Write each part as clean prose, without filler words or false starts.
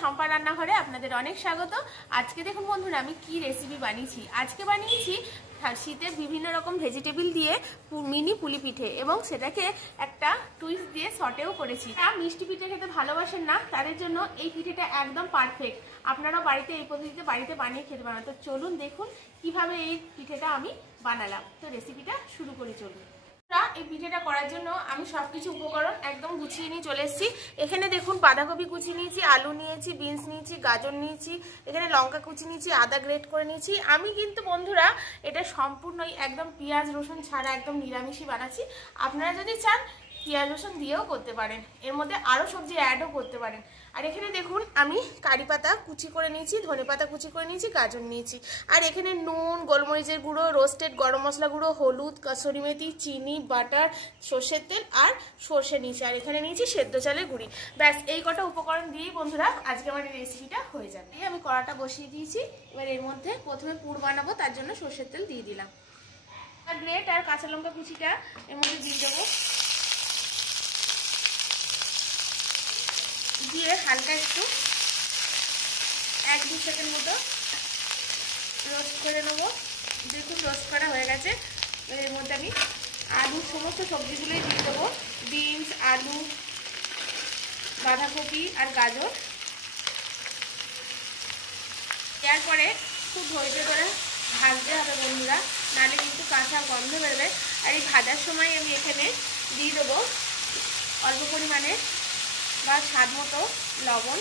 শম্পা রান্নাঘরে আপনাদের অনেক স্বাগত। আজকে দেখুন বন্ধুরা আমি কি রেসিপি বানিয়েছি। আজকে বানিয়েছি শীতের বিভিন্ন রকম ভেজিটেবল দিয়ে মিনি পুলি পিঠে এবং সেটাকে একটা টুইস্ট দিয়ে সটেও করেছি। মিষ্টি পিঠে খেতে ভালোবাসেন না, তাদের জন্য এই পিঠেটা একদম পারফেক্ট। আপনারাও বাড়িতে এই পদ্ধতিতে বাড়িতে বানিয়ে খেতে পারেন। তো চলুন দেখুন কিভাবে এই পিঠেটা আমি বানালাম। তো রেসিপিটা শুরু করে চলুন। এই পিঠেটা করার জন্য আমি সবকিছু উপকরণ একদম গুছিয়ে নিয়ে চলে এসেছি। এখানে দেখুন বাঁধাকপি কুচি নিয়েছি, আলু নিয়েছি, বিনস নিয়েছি, গাজর নিয়েছি, এখানে লঙ্কা কুচি নিয়েছি, আদা গ্রেট করে নিয়েছি। আমি কিন্তু বন্ধুরা এটা সম্পূর্ণই একদম পেঁয়াজ রসুন ছাড়া একদম নিরামিষই বানাচ্ছি। আপনারা যদি চান পেঁয়াজ রসুন দিয়েও করতে পারেন, এর মধ্যে আরও সবজি অ্যাডও করতে পারেন। আর এখানে দেখুন আমি কারি পাতা কুচি করে নিয়েছি, ধনে পাতা কুচি করে নিয়েছি, গাজর নিয়েছি। আর এখানে নুন, গোলমরিচের গুঁড়ো, রোস্টেড গরম মশলা গুঁড়ো, হলুদ, কসুরি মেথি, চিনি, বাটার, সর্ষের তেল আর সর্ষে নিয়েছি। আর এখানে নিয়েছি সেদ্ধ চালের গুঁড়ি। ব্যাস এই কটা উপকরণ দিয়েই বন্ধুরা আজকে আমার এই রেসিপিটা হয়ে যাবে। আমি কড়াটা বসিয়ে দিয়েছি। এবার এর মধ্যে প্রথমে পুর বানাবো, তার জন্য সর্ষের তেল দিয়ে দিলাম। আর গ্রেট আর কাঁচা লঙ্কা কুচিটা এর মধ্যে দিয়ে দেবো, দিয়ে হালকা একটু 1-2 সেকেন্ড মতো রোস্ট করে নেবো। দেখুন রোস্ট করা হয়ে গেছে। এর মধ্যে আমি আলু সমস্ত সবজিগুলোই দিয়ে দেবো, বিনস, আলু, বাঁধাকপি আর গাজর। দেওয়ার পরে খুব ধৈর্য করে ভাজতে হবে বন্ধুরা, নাহলে কিন্তু কাঁচা গন্ধ বেরোবে। আর এই ভাজার সময় আমি এখানে দিয়ে দেবো অল্প পরিমাণে বা স্বাদ মতো লবণ,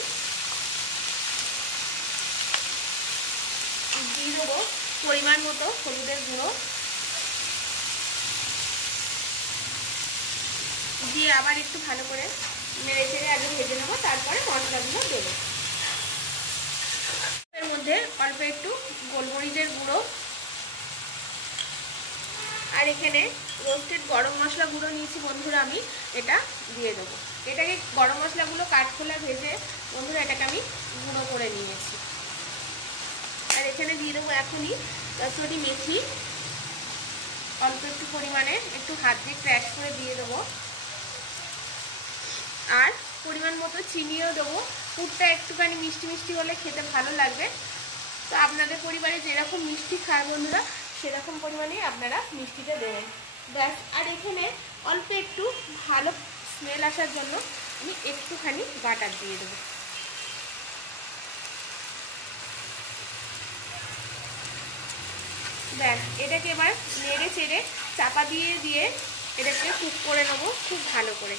দিয়ে দেবো পরিমাণ মতো হলুদের গুঁড়ো, দিয়ে আবার একটু ভালো করে নেড়ে চেড়ে আগে ভেজে নেবো, তারপরে মশলাগুলো দেবো। এর মধ্যে অল্প একটু গোলমরিচের গুঁড়ো আর এখানে রোস্টেড গরম মশলা গুঁড়ো নিয়েছি বন্ধুরা, আমি এটা দিয়ে দেবো। এটাকে গরম মশলাগুলো কাঠখোলা ভেজে বন্ধুরা এটাকে আমি গুঁড়ো করে নিয়েছি। আর এখানে দিয়ে দেবো এখনই কসুরি মেথি, অল্প একটু পরিমাণে একটু হাত দিয়ে ক্র্যাশ করে দিয়ে দেবো। আর পরিমাণ মতো চিনিও দেবো। পুরটা একটুখানি মিষ্টি মিষ্টি হলে খেতে ভালো লাগবে। তো আপনাদের পরিবারে যেরকম মিষ্টি খায় বন্ধুরা সেরকম পরিমাণেই আপনারা মিষ্টিটা দেবেন। ব্যাস। আর এখানে অল্প একটু ভালো স্মেল আসার জন্য আমি একটুখানি বাটার দিয়ে দেবো। ব্যাস এটাকে এবার নেড়ে চেড়ে চাপা দিয়ে দিয়ে এটাকে কুক করে নেবো খুব ভালো করে,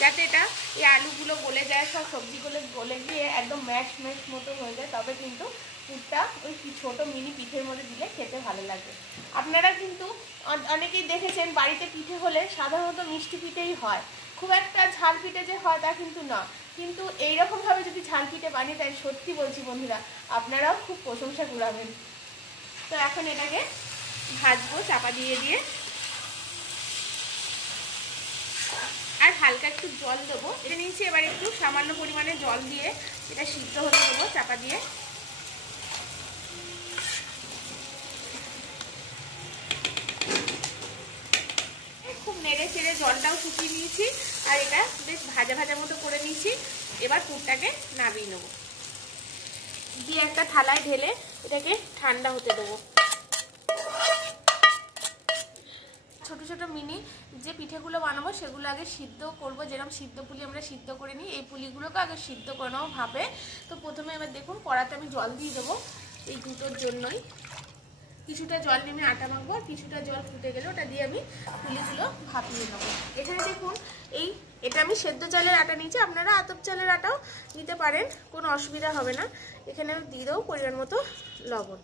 যাতে এটা এই আলুগুলো গলে যায়, সব সবজিগুলো গলে গিয়ে একদম ম্যাশ ম্যাশ মতো হয়ে যায়। তবে কিন্তু পুরটা ওই ছোটো মিনি পিঠের মধ্যে দিলে খেতে ভালো লাগবে। আপনারা কিন্তু অনেকেই দেখেছেন বাড়িতে পিঠে হলে সাধারণত মিষ্টি পিঠেই হয়, খুব একটা ঝাল পিঠে যে হয় তা কিন্তু না। কিন্তু এইরকমভাবে যদি ঝাল পিঠে বানিয়ে দেন, সত্যি বলছি বন্ধুরা আপনারাও খুব প্রশংসা কুড়াবেন। তো এখন এটাকে ভাজবো চাপা দিয়ে দিয়ে। আর হালকা একটু জল দেবো, এটা নিয়েছি। এবার একটু সামান্য পরিমাণে জল দিয়ে এটা সিদ্ধ হতে দেবো চাপা দিয়ে। খুব নেড়ে চেড়ে জলটাও শুকিয়ে নিয়েছি আর এটা বেশ ভাজা ভাজা মতো করে নিয়েছি। এবার পুরটাকে নামিয়ে নেবো, দিয়ে একটা থালায় ঢেলে এটাকে ঠান্ডা হতে দেবো। ছোট ছোট মিনি যে পিঠেগুলো বানাবো সেগুলো আগে সিদ্ধ করব, যেরকম সিদ্ধ পুলি আমরা সিদ্ধ করে নিই এই পুলিগুলোকে আগে সিদ্ধ করে নেবো ভাপে। তো প্রথমে এবার দেখুন কড়াতে আমি জল দিয়ে দেবো, এই দুটোর জন্যই কিছুটা জল নিয়ে আমি আটা মাখবো, আর কিছুটা জল ফুটে গেলে ওটা দিয়ে আমি পুলিগুলো ভাপিয়ে নেবো। এখানে দেখুন এটা আমি সেদ্ধ চালের আটা নিয়েছি, আপনারা আতপ চালের আটাও নিতে পারেন, কোনো অসুবিধা হবে না। এখানে আমি দিয়ে দেবো পরিমাণ মতো লবণ,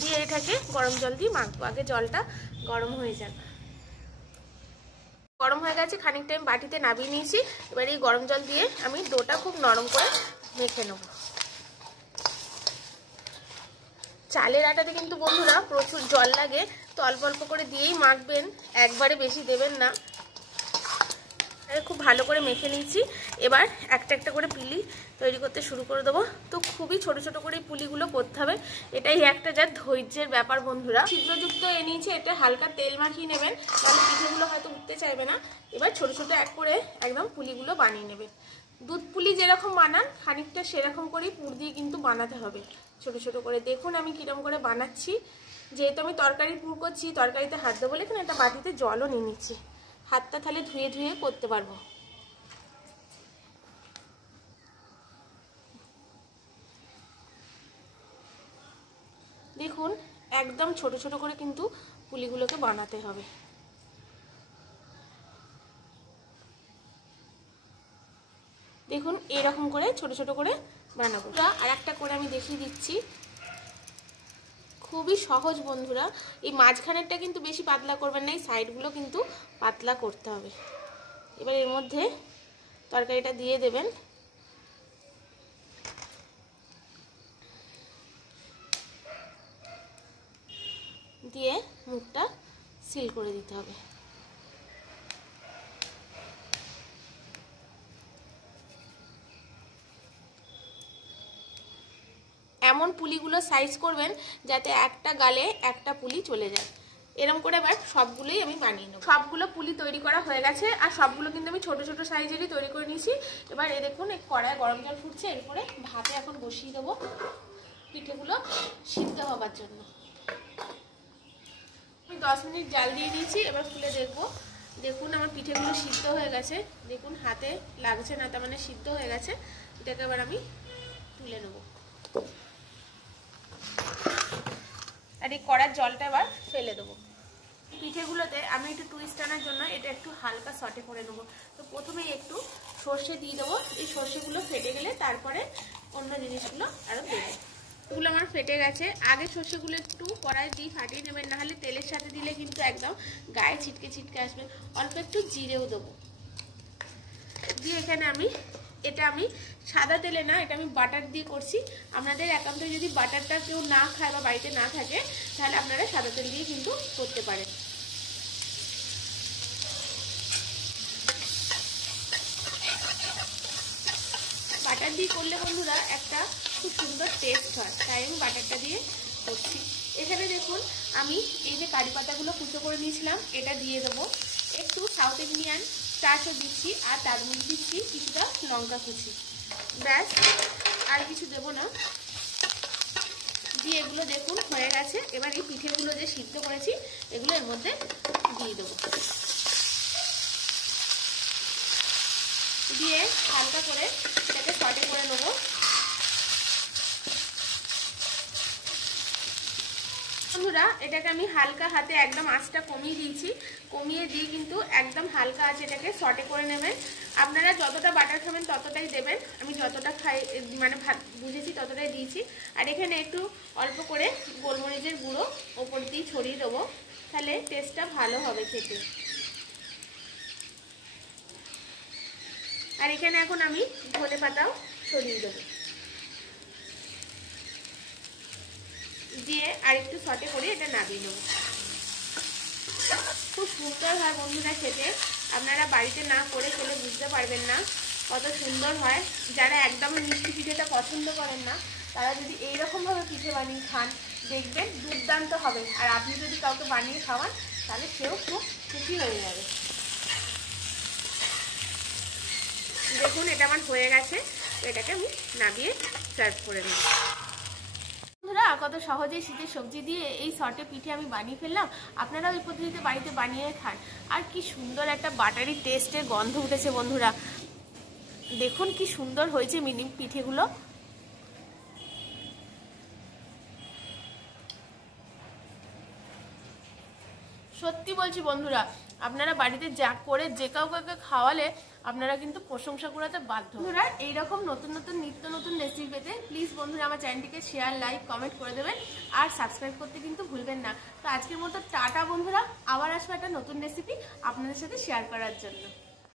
দিয়ে এটাকে গরম জল দিয়ে মাখবো। আগে জলটা গরম হয়ে যাক। গরম হয়ে গেছে, খানিক টাইম বাটিতে নামিয়ে নিয়েছি। এবার এই গরম জল দিয়ে আমি ডোটা খুব নরম করে মেখে নেব। চালের আটাতে কিন্তু বন্ধুরা প্রচুর জল লাগে, তো অল্প অল্প করে দিয়েই মাখবেন, একবারে বেশি দেবেন না। খুব ভালো করে মেখে নিয়েছি। এবার একটা একটা করে পুলি তৈরি করতে শুরু করে দেবো। তো খুবই ছোট ছোট করে পুলিগুলো করতে হবে, এটাই একটা যা ধৈর্যের ব্যাপার বন্ধুরা। ছিদ্রযুক্ত নিয়েছি, এটা হালকা তেল মাখিয়ে নেবেন, তাহলে পিঠেগুলো হয়তো উঠতে চাইবে না। এবার ছোট ছোট এক করে একদম পুলিগুলো বানিয়ে নেবেন। দুধ পুলি পুলি যেরকম বানান খানিকটা সেরকম করেই পুর দিয়ে কিন্তু বানাতে হবে ছোট ছোট করে। দেখুন আমি কিরকম করে বানাচ্ছি। যেহেতু আমি তরকারির পুর করছি, তরকারিতে হাত দেবো, এখানে একটা বাটিতে জলও নিয়ে নিচ্ছি, হাতটা তাহলে ধুয়ে ধুয়ে করতে পারবো। দেখুন একদম ছোট ছোট করে কিন্তু পুলিগুলোকে বানাতে হবে। দেখুন এরকম করে ছোট ছোট করে বানাবো। আর একটা করে আমি দেখিয়ে দিচ্ছি, খুবই সহজ বন্ধুরা। এই মাঝখানেরটা কিন্তু বেশি পাতলা করবেন না, এই সাইডগুলো কিন্তু পাতলা করতে হবে। এবার এর মধ্যে তরকারিটা দিয়ে দেবেন, দিয়ে মুখটা সিল করে দিতে হবে। এমন পুলিগুলো সাইজ করবেন যাতে একটা গালে একটা পুলি চলে যায়। এরকম করে এবার সবগুলোই আমি বানিয়ে নেব। সবগুলো পুলি তৈরি করা হয়ে গেছে, আর সবগুলো কিন্তু আমি ছোট ছোট সাইজেরই তৈরি করে নিয়েছি। এবার এ দেখুন এক কড়ায় গরম জল ফুটছে, এরপরে ভাতে এখন বসিয়ে দেবো পিঠেগুলো সিদ্ধ হবার জন্য। আমি 10 মিনিট জাল দিয়ে দিয়েছি, এবার খুলে দেখবো। দেখুন আমার পিঠেগুলো সিদ্ধ হয়ে গেছে, দেখুন হাতে লাগছে না, তার মানে সিদ্ধ হয়ে গেছে। এটাকে এবার আমি তুলে নেব, আর এই কড়ার জলটা এবার ফেলে দেবো। পিঠেগুলোতে আমি একটু টুইস্ট আনার জন্য এটা একটু হালকা সটে করে নেবো। তো প্রথমেই একটু সর্ষে দিয়ে দেবো, এই সর্ষেগুলো ফেটে গেলে তারপরে অন্য জিনিসগুলো আরও দেবো। এগুলো আমার ফেটে গেছে। আগে সর্ষেগুলো একটু কড়াই দিয়ে ফাটিয়ে নেবেন, নাহলে তেলের সাথে দিলে কিন্তু একদম গায়ে ছিটকে ছিটকে আসবে। অল্প একটু জিরেও দেবো, দিয়ে এখানে আমি সাদা তেলে না, এটা আমি বাটার দিয়ে করছি। আপনাদের একান্তই যদি বাটারটা কেউ না খায় বা বাড়িতে না থাকে, তাহলে আপনারা সাদা তেল দিয়ে কিন্তু করতে পারেন। বাটার দিয়ে করলে বন্ধুরা একটা খুব সুন্দর টেস্ট হয়, তাই আমি বাটারটা দিয়ে করছি। এখানে দেখুন আমি এই যে কারি পাতাগুলো কুচো করে নিয়েছিলাম এটা দিয়ে দেবো, একটু সাউথ ইন্ডিয়ান চাটও দিচ্ছি, আর তার মধ্যে দিচ্ছি কিছুটা লঙ্কা কুচি। ব্যাস, আর কিছু দেবো না। দিয়ে এগুলো দেখুন হয়ে গেছে। এবার এই পিঠেগুলো যে সিদ্ধ করেছি এগুলো এর মধ্যে দিয়ে দেবো, দিয়ে হালকা করে এটাকে সটে করে নেবো। বন্ধুরা এটাকে আমি হালকা হাতে একদম আঁচটা কমিয়ে দিয়েছি, কমিয়ে দিয়ে কিন্তু একদম হালকা আছে এটাকে সটে করে নেবেন। আপনারা যতটা বাটার খাবেন ততটাই দেবেন, আমি যতটা খাই মানে ভাত বুঝেছি ততটাই দিয়েছি। আর এখানে একটু অল্প করে গোলমরিচের গুঁড়ো ওপর দিয়ে ছড়িয়ে দেবো, তাহলে টেস্টটা ভালো হবে খেতে। আর এখানে এখন আমি ধনে পাতাও ছড়িয়ে দেবো, দিয়ে আর একটু সটে করে এটা নামিয়ে নেব। খুব সুন্দর হয় বন্ধুরা খেতে, আপনারা বাড়িতে না করে খেলে বুঝতে পারবেন না কত সুন্দর হয়। যারা একদম মিষ্টি পিঠেটা পছন্দ করেন না, তারা যদি এইরকমভাবে পিঠে বানিয়ে খান দেখবেন দুর্দান্ত হবে। আর আপনি যদি কাউকে বানিয়ে খাওয়ান তাহলে সেও খুব খুশি হয়ে যাবে। দেখুন এটা আমার হয়ে গেছে, এটাকে আমি নামিয়ে সার্ভ করে নেব। বন্ধুরা কত সহজেই শীতের সবজি দিয়ে এই সটে পিঠে আমি বানিয়ে ফেললাম। আপনারা ওই পদ্ধতিতে বাড়িতে বানিয়ে খান। আর কি সুন্দর একটা বাটারি টেস্টের গন্ধ উঠেছে বন্ধুরা, দেখুন কি সুন্দর হয়েছে মিনি পিঠেগুলো। সত্যি বলছি বন্ধুরা, আপনারা বাড়িতে যা করে যে কাউকে খাওয়ালে আপনারা কিন্তু প্রশংসা করাতে বাধ্য। বন্ধুরা এইরকম নতুন নতুন নিত্য নতুন রেসিপি পেতে প্লিজ বন্ধুরা আমার চ্যানেলটিকে শেয়ার, লাইক, কমেন্ট করে দেবেন, আর সাবস্ক্রাইব করতে কিন্তু ভুলবেন না। তো আজকের মতো টাটা বন্ধুরা, আবার আসবো একটা নতুন রেসিপি আপনাদের সাথে শেয়ার করার জন্য।